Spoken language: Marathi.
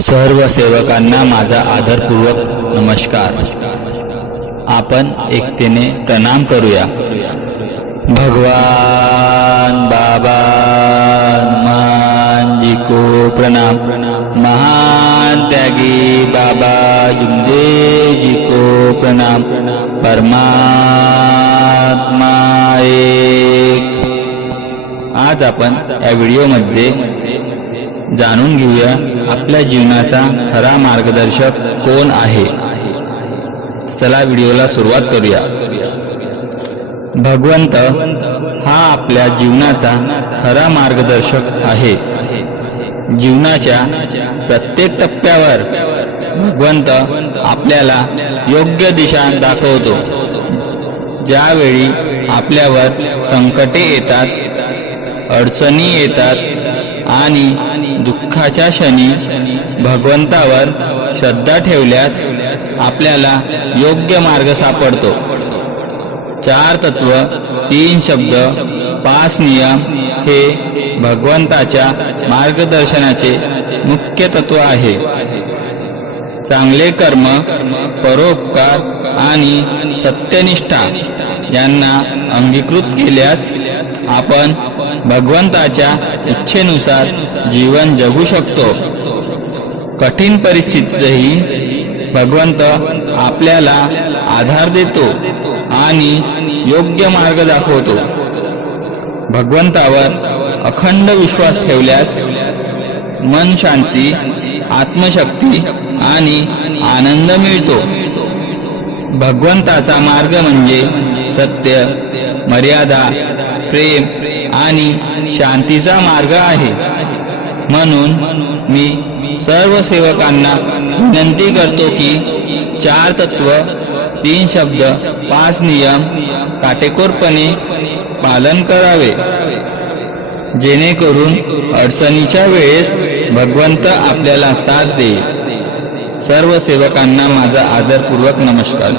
सर्व सेवकांना माझा आदरपूर्वक नमस्कार। आपण एकतेने प्रणाम करूया। भगवान बाबा हनुमान जी को प्रणाम। महान त्यागी बाबा जुमदेव जी को प्रणाम। परमात्मा एक। आज आपण या व्हिडिओमध्ये जाणून घेऊया आपल्या जीवनाचा खरा मार्गदर्शक कोण आहे। चला व्हिडिओला सुरुवात करूया। भगवंत हा आपल्या जीवनाचा खरा मार्गदर्शक आहे। जीवनाच्या प्रत्येक टप्प्यावर भगवंत आपल्याला योग्य दिशा दाखवतो। ज्यावेळी आपल्यावर संकटे येतात, अडचणी येतात आणि दुःखाच्या क्षणी भगवंतावर श्रद्धा ठेवल्यास आपल्याला योग्य मार्ग सापडतो। 4 तत्व 3 शब्द 5 नियम हे भगवंताच्या मार्गदर्शनाचे मुख्य तत्व आहे। चांगले कर्म, परोपकार आणि सत्यनिष्ठा यांना अंगीकृत केल्यास आपण भगवंताच्या इच्छेनुसार जीवन जगू शकतो। कठीण परिस्थितीतही भगवंत आपल्याला आधार देतो आणि योग्य मार्ग दाखवतो। भगवंतावर अखंड विश्वास ठेवल्यास मन शांती, आत्मशक्ती आणि आनंद मिळतो। भगवंताचा मार्ग म्हणजे सत्य, मर्यादा, प्रेम आणि शांतीचा मार्ग आहे। म्हणून मी सर्व सेवकांना विनंती करतो की 4 तत्व 3 शब्द 5 नियम काटेकोरपणे पालन करावे, जेणेकरून अडचणीच्या वेळेस भगवंत आपल्याला साथ देईल। सर्व सेवकांना माझा आदरपूर्वक नमस्कार।